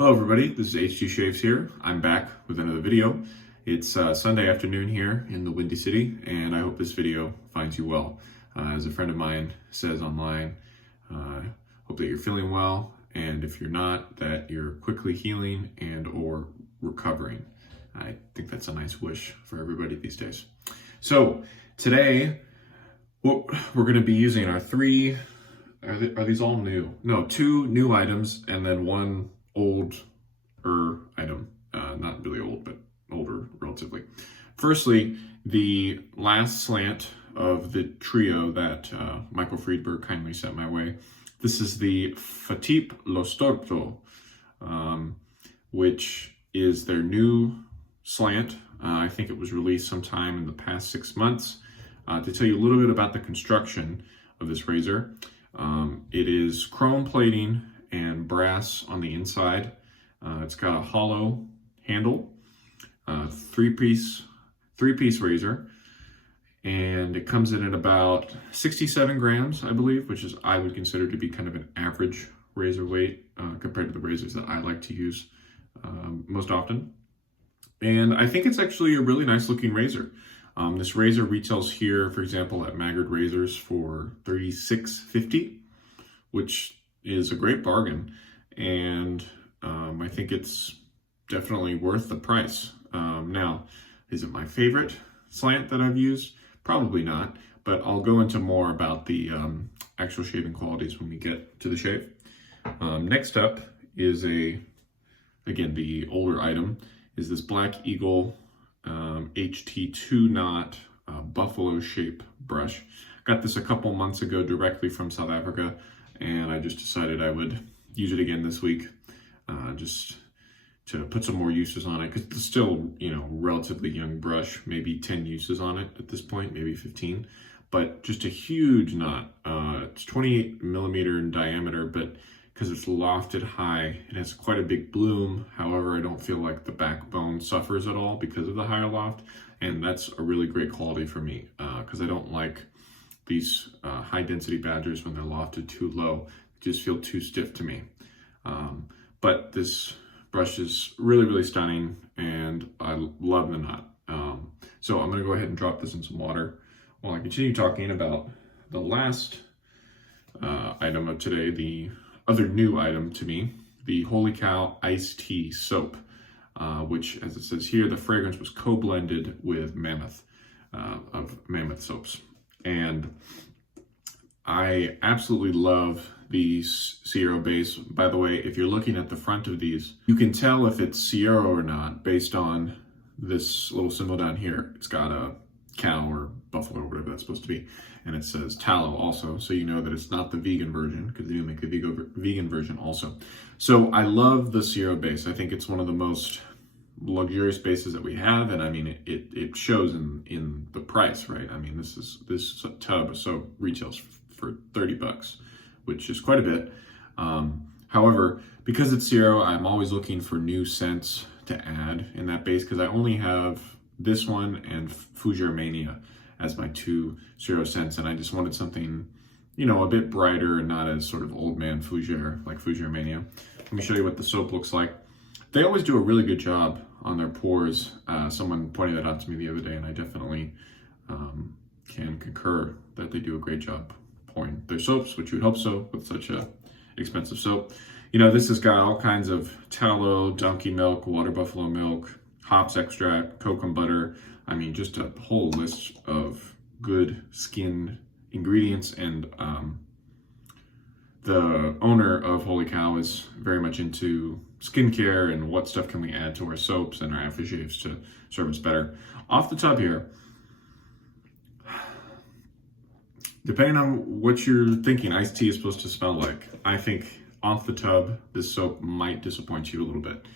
Hello everybody, this is HT Shaves here. I'm back with another video. It's Sunday afternoon here in the Windy City, and I hope this video finds you well. As a friend of mine says online, hope that you're feeling well, and if you're not, that you're quickly healing and or recovering. I think that's a nice wish for everybody these days. So today, what we're going to be using are are these all new? No, 2 new items and then 1 older item, not really old, but older relatively. Firstly, the last slant of the trio that Michael Friedberg kindly sent my way. This is the Fatip Lo Storto, which is their new slant. I think it was released sometime in the past 6 months. To tell you a little bit about the construction of this razor, it is chrome plating and brass on the inside. It's got a hollow handle, three-piece razor, and it comes in at about 67 grams, I believe, which is I would consider to be kind of an average razor weight compared to the razors that I like to use most often. And I think it's actually a really nice looking razor. This razor retails here, for example, at Maggard Razors for $36.50, which is a great bargain, and I think it's definitely worth the price. Now, is it my favorite slant that I've used? Probably not, but I'll go into more about the actual shaving qualities when we get to the shave. Next up is again, the older item is this Black Eagle HT2 knot buffalo shape brush. Got this a couple months ago directly from South Africa, and I just decided I would use it again this week, just to put some more uses on it, because it's still, relatively young brush, maybe 10 uses on it at this point, maybe 15, but just a huge knot. It's 28 millimeter in diameter, but because it's lofted high, it has quite a big bloom. However, I don't feel like the backbone suffers at all because of the higher loft, and that's a really great quality for me, because I don't like these high density badgers when they're lofted too low. They just feel too stiff to me. But this brush is really, really stunning, and I love the knot. So I'm gonna go ahead and drop this in some water while I continue talking about the last item of today, the other new item to me, the Holy Cow Iced Tea Soap, which, as it says here, the fragrance was co-blended with Mammoth, of Mammoth soaps. And I absolutely love these Sierra base. By the way, if you're looking at the front of these, you can tell if it's Sierra or not based on this little symbol down here. It's got a cow or buffalo or whatever that's supposed to be, and it says tallow also, so you know that it's not the vegan version, because they do make a vegan version also. So I love the Sierra base. I think it's one of the most luxurious bases that we have, and I mean it shows in the price, right? I mean, this tub of soap retails for $30, which is quite a bit. However, because it's Sierra, I'm always looking for new scents to add in that base, because I only have this one and Fougere Mania as my 2 Sierra scents, and I just wanted something, a bit brighter and not as sort of old man Fougere, like Fougere Mania. Let me show you what the soap looks like. They always do a really good job on their pores. Someone pointed that out to me the other day, and I definitely can concur that they do a great job pouring their soaps, which you would hope so with such a expensive soap. This has got all kinds of tallow, donkey milk, water buffalo milk, hops extract, cocoa butter. I mean, just a whole list of good skin ingredients, and the owner of Holy Cow is very much into skincare and what stuff can we add to our soaps and our aftershaves to serve us better. Off the tub here, depending on what you're thinking iced tea is supposed to smell like, I think off the tub, this soap might disappoint you a little bit.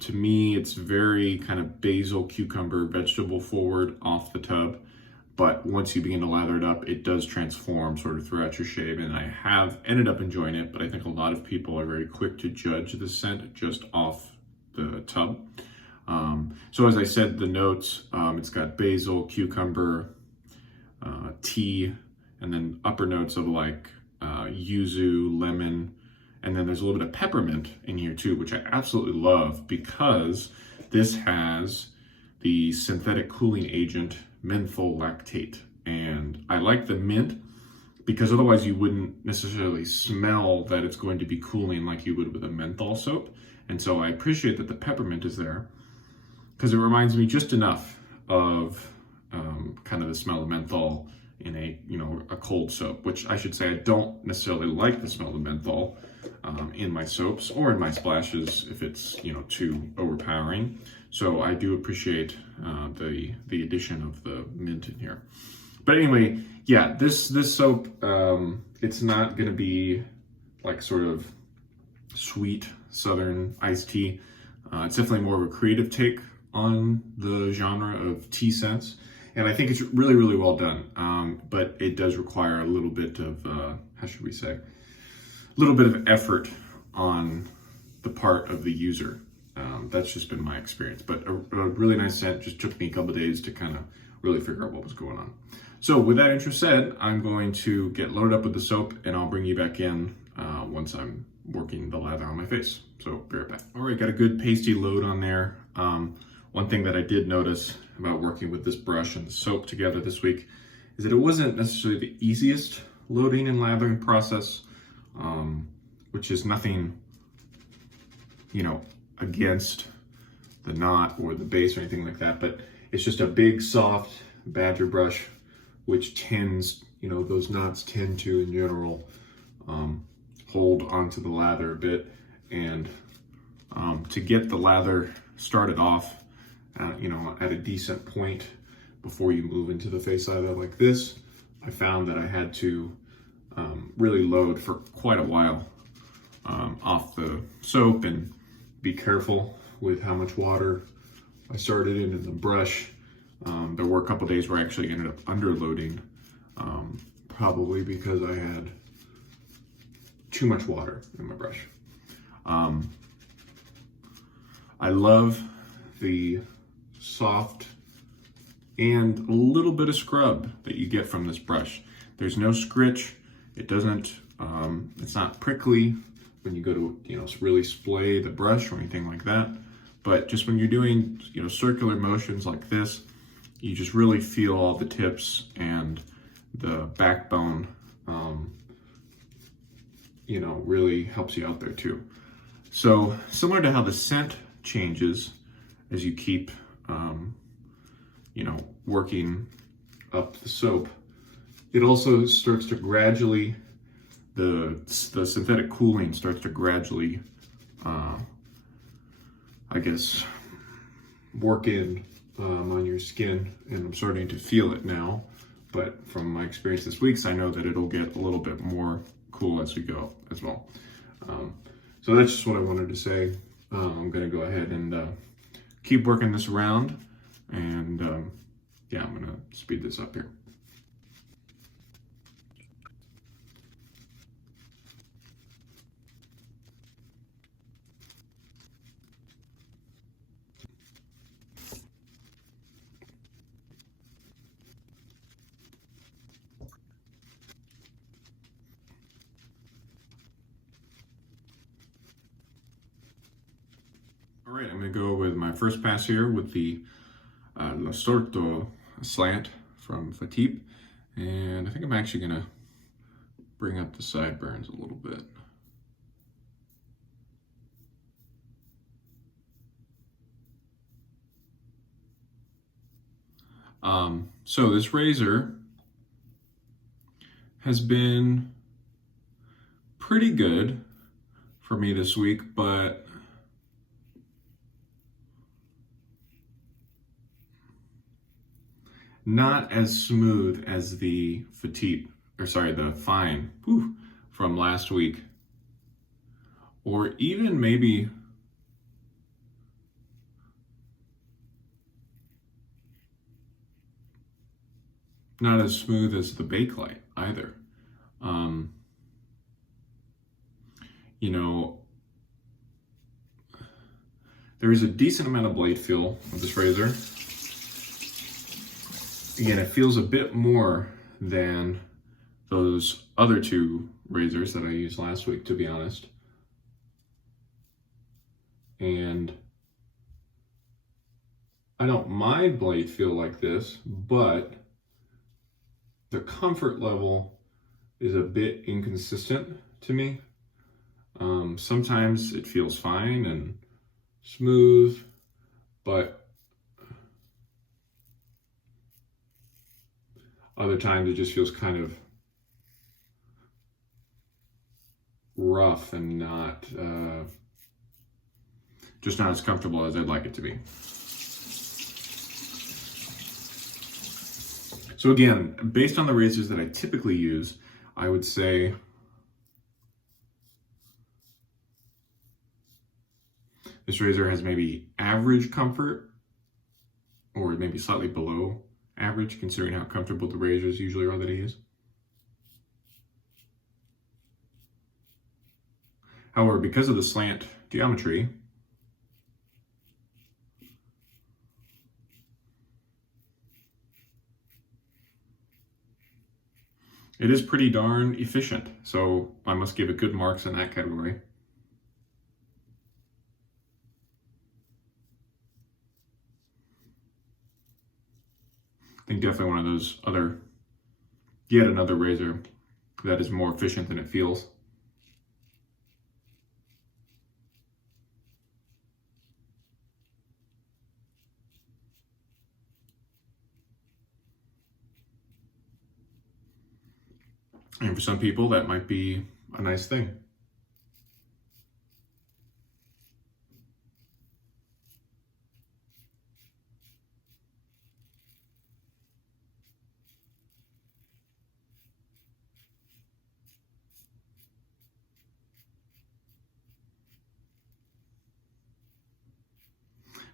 To me, it's very kind of basil, cucumber, vegetable forward off the tub. But once you begin to lather it up, it does transform sort of throughout your shave. And I have ended up enjoying it, but I think a lot of people are very quick to judge the scent just off the tub. So as I said, the notes, it's got basil, cucumber, tea, and then upper notes of like yuzu, lemon, And then there's a little bit of peppermint in here too, which I absolutely love because this has the synthetic cooling agent menthol lactate. And I like the mint because otherwise you wouldn't necessarily smell that it's going to be cooling like you would with a menthol soap. And so I appreciate that the peppermint is there because it reminds me just enough of kind of the smell of menthol in a cold soap, which I should say I don't necessarily like the smell of menthol in my soaps or in my splashes if it's too overpowering. So I do appreciate the addition of the mint in here. But anyway, yeah, this soap, it's not gonna be like sort of sweet Southern iced tea. It's definitely more of a creative take on the genre of tea scents. And I think it's really, really well done. But it does require a little bit of, how should we say, a little bit of effort on the part of the user. That's just been my experience. But a really nice scent. Just took me a couple of days to kind of really figure out what was going on. So with that intro said, I'm going to get loaded up with the soap and I'll bring you back in once I'm working the lather on my face. So be right back. All right, got a good pasty load on there. One thing that I did notice about working with this brush and the soap together this week is that it wasn't necessarily the easiest loading and lathering process, which is nothing, against the knot or the base or anything like that, but it's just a big, soft badger brush, which tends, those knots tend to, in general, hold onto the lather a bit. And to get the lather started off, at a decent point before you move into the face lather like this, I found that I had to really load for quite a while off the soap and be careful with how much water I started in the brush. There were a couple days where I actually ended up underloading, probably because I had too much water in my brush. I love the soft and a little bit of scrub that you get from this brush. There's no scritch. It doesn't, it's not prickly when you go to, really splay the brush or anything like that. But just when you're doing, circular motions like this, you just really feel all the tips and the backbone, really helps you out there too. So similar to how the scent changes as you keep, working up the soap, it also starts to gradually, the synthetic cooling starts to gradually, work in on your skin, and I'm starting to feel it now. But from my experience this week, I know that it'll get a little bit more cool as we go as well. So that's just what I wanted to say. I'm gonna go ahead and keep working this around, and I'm gonna speed this up here. All right, I'm gonna go with my first pass here with the Lo Storto Slant from Fatip. And I think I'm actually gonna bring up the sideburns a little bit. So this razor has been pretty good for me this week, but not as smooth as the the Fine from last week. Or even maybe not as smooth as the Bakelite either. There is a decent amount of blade feel with this razor. Again, it feels a bit more than those other two razors that I used last week, to be honest. And I don't mind blade feel like this, but the comfort level is a bit inconsistent to me. Sometimes it feels fine and smooth, but other times it just feels kind of rough and not, just not as comfortable as I'd like it to be. So again, based on the razors that I typically use, I would say this razor has maybe average comfort, or maybe slightly below average, considering how comfortable the razors usually are that I use. However, because of the slant geometry, it is pretty darn efficient, so I must give it good marks in that category. I think definitely one of those yet another razor that is more efficient than it feels. And for some people, that might be a nice thing.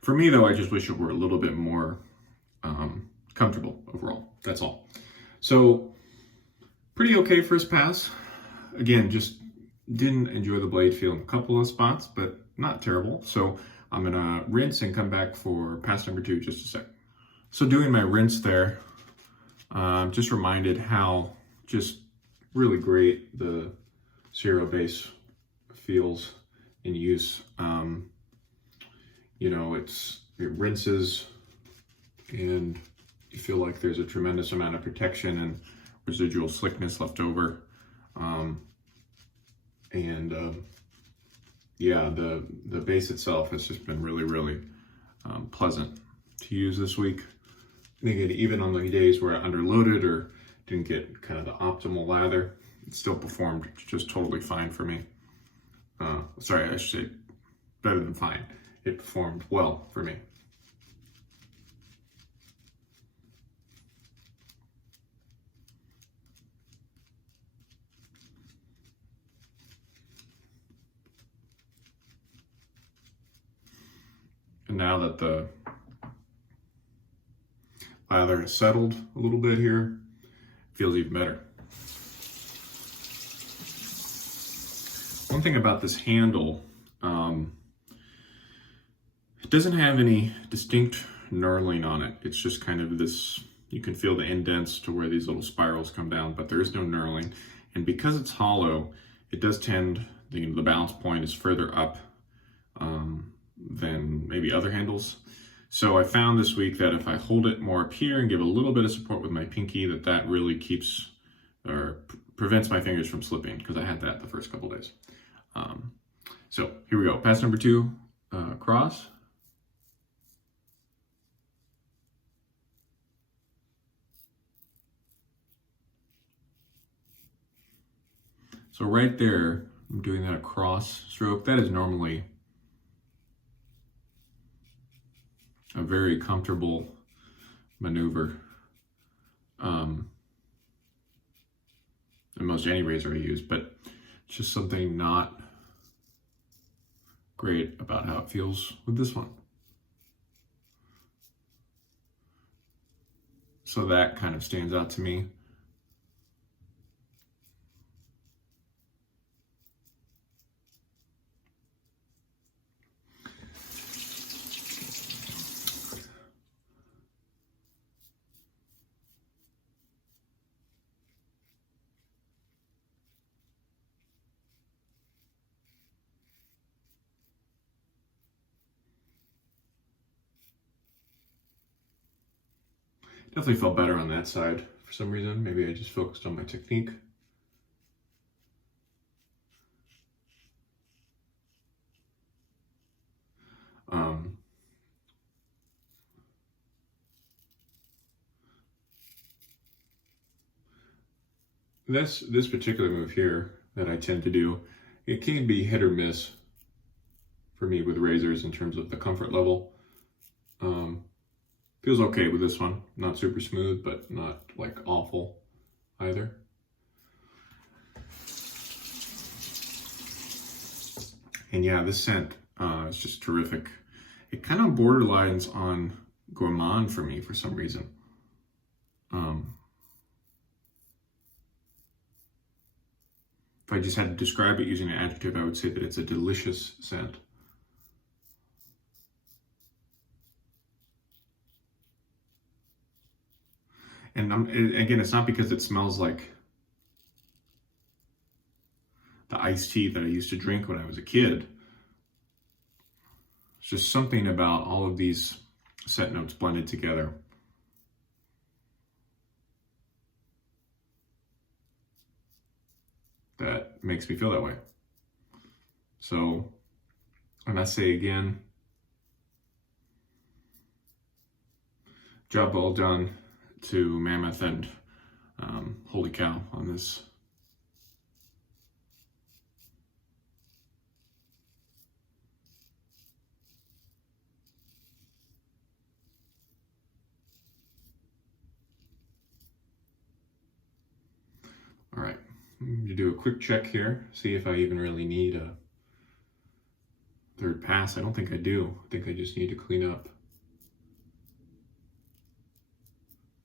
For me, though, I just wish it were a little bit more comfortable overall. That's all. So, pretty okay first pass. Again, just didn't enjoy the blade feel in a couple of spots, but not terrible. So I'm gonna rinse and come back for pass number 2 just a sec. So doing my rinse there, just reminded how just really great the Zero base feels in use. You know, it rinses and you feel like there's a tremendous amount of protection and residual slickness left over. Yeah, the base itself has just been really pleasant to use this week. I think even on the days where I underloaded or didn't get kind of the optimal lather, it still performed just totally fine for me. Sorry, I should say better than fine. It performed well for me. And now that the lather has settled a little bit here, it feels even better. One thing about this handle, it doesn't have any distinct knurling on it. It's just kind of this, you can feel the indents to where these little spirals come down, but there is no knurling. And because it's hollow, it does tend, the balance point is further up than maybe other handles. So I found this week that if I hold it more up here and give a little bit of support with my pinky, that really keeps or prevents my fingers from slipping, because I had that the first couple days. So here we go. Pass number 2, cross. So right there, I'm doing that across stroke. That is normally a very comfortable maneuver. In most any razor I use, but it's just something not great about how it feels with this one. So that kind of stands out to me. Definitely felt better on that side for some reason. Maybe I just focused on my technique. This particular move here that I tend to do, it can be hit or miss for me with razors in terms of the comfort level. Feels okay with this one. Not super smooth, but not like awful either. And yeah, this scent is just terrific. It kind of borderlines on gourmand for me for some reason. If I just had to describe it using an adjective, I would say that it's a delicious scent. And again, it's not because it smells like the iced tea that I used to drink when I was a kid. It's just something about all of these scent notes blended together. That makes me feel that way. So I must say again, job well done to Mammoth and holy cow on this. All right, I'm going to do a quick check here, see if I even really need a third pass. I don't think I do. I think I just need to clean up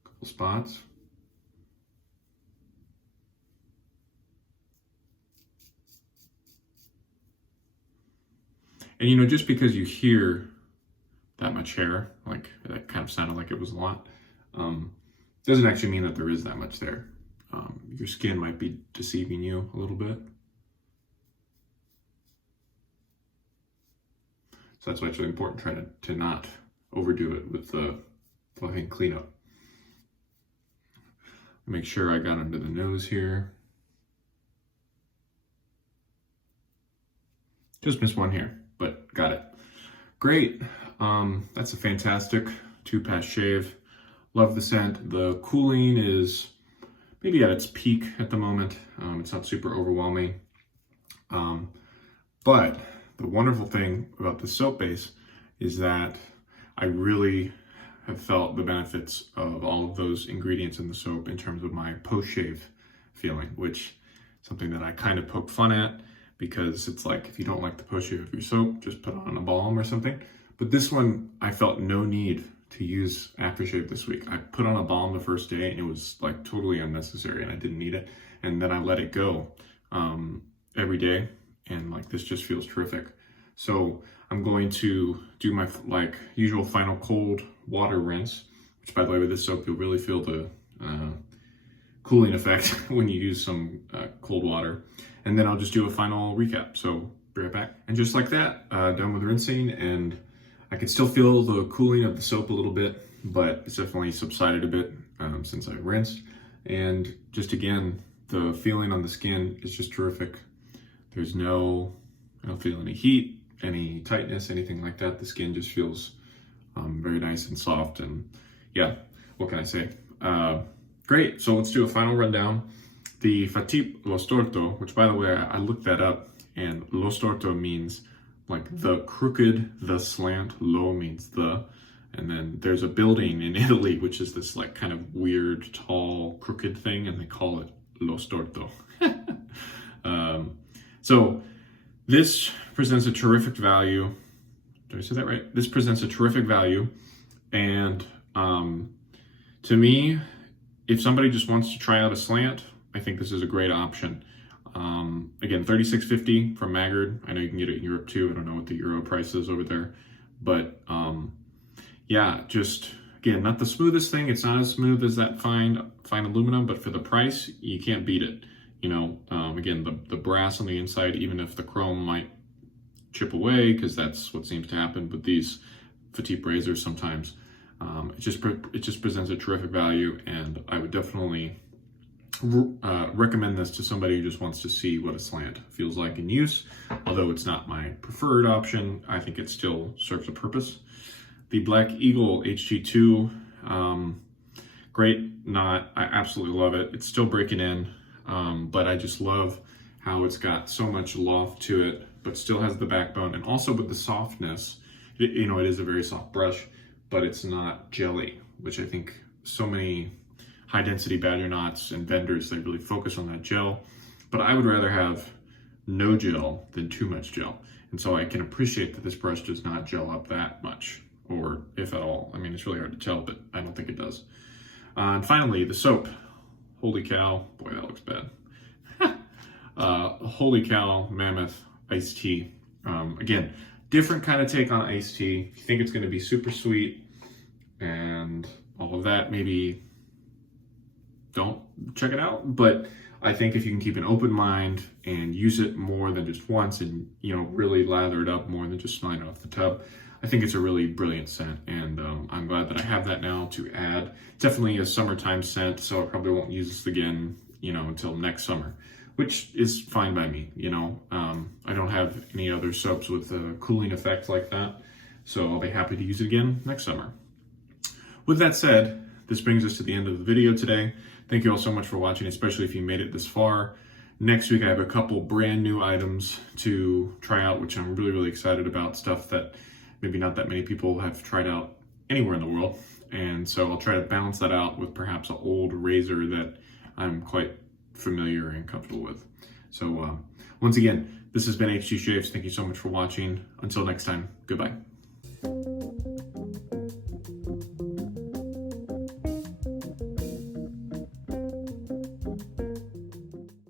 a couple spots. And you know, just because you hear that much hair, like that kind of sounded like it was a lot, doesn't actually mean that there is that much there. Your skin might be deceiving you a little bit. So that's why it's really important to not overdo it with the fluffing cleanup. Make sure I got under the nose here. Just missed one here, but got it. Great. That's a fantastic 2-pass shave. Love the scent. The cooling is maybe at its peak at the moment. It's not super overwhelming. But the wonderful thing about the soap base is that I really have felt the benefits of all of those ingredients in the soap in terms of my post-shave feeling, which is something that I kind of poke fun at because it's like, if you don't like the post-shave of your soap, just put on a balm or something. But this one, I felt no need to use aftershave this week. I put on a balm the first day and it was like totally unnecessary and I didn't need it. And then I let it go every day, and like this just feels terrific. So I'm going to do my like usual final cold water rinse, which by the way with this soap you'll really feel the cooling effect when you use some cold water. And then I'll just do a final recap. So be right back. And just like that, done with rinsing, and I can still feel the cooling of the soap a little bit, but it's definitely subsided a bit since I rinsed. And just again, the feeling on the skin is just terrific. I don't feel any heat, any tightness, anything like that. The skin just feels very nice and soft, and yeah, what can I say? Great, so let's do a final rundown. The Fatip Lo Storto, which by the way, I looked that up, and Lo Storto means like the crooked, the slant. Lo means the, and then there's a building in Italy which is this like kind of weird, tall, crooked thing, and they call it Lo Storto. So this presents a terrific value. Did I say that right? This presents a terrific value, and to me, if somebody just wants to try out a slant, I think this is a great option. Again, $36.50 from Maggard. I know you can get it in Europe too. I don't know what the euro price is over there, but yeah, just again, not the smoothest thing. It's not as smooth as that fine aluminum, but for the price, you can't beat it. You know, again, the brass on the inside, even if the chrome might chip away, because that's what seems to happen with these Fatip razors sometimes, It just presents a terrific value, and I would definitely recommend this to somebody who just wants to see what a slant feels like in use. Although it's not my preferred option, I think it still serves a purpose. The Black Eagle HT2, great knot. I absolutely love it. It's still breaking in, but I just love how it's got so much loft to it, but still has the backbone, and also with the softness. It is a very soft brush, but it's not jelly, which I think so many high density badger knots and vendors, they really focus on that gel. But I would rather have no gel than too much gel. And so I can appreciate that this brush does not gel up that much, or if at all. I mean, it's really hard to tell, but I don't think it does. And finally, the soap. Holy cow, boy, that looks bad. Holy cow, Mammoth iced tea. Again, different kind of take on iced tea. If you think it's gonna be super sweet and all of that, maybe don't check it out. But I think if you can keep an open mind and use it more than just once, and really lather it up more than just smelling it off the tub, I think it's a really brilliant scent, and I'm glad that I have that now to add. Definitely a summertime scent, so I probably won't use this again, until next summer, which is fine by me. I don't have any other soaps with a cooling effect like that, so I'll be happy to use it again next summer. With that said, this brings us to the end of the video today. Thank you all so much for watching, especially if you made it this far. Next week, I have a couple brand new items to try out, which I'm really, really excited about. Stuff that maybe not that many people have tried out anywhere in the world. And so I'll try to balance that out with perhaps an old razor that I'm quite familiar and comfortable with. So once again, this has been HT Shaves. Thank you so much for watching. Until next time, goodbye.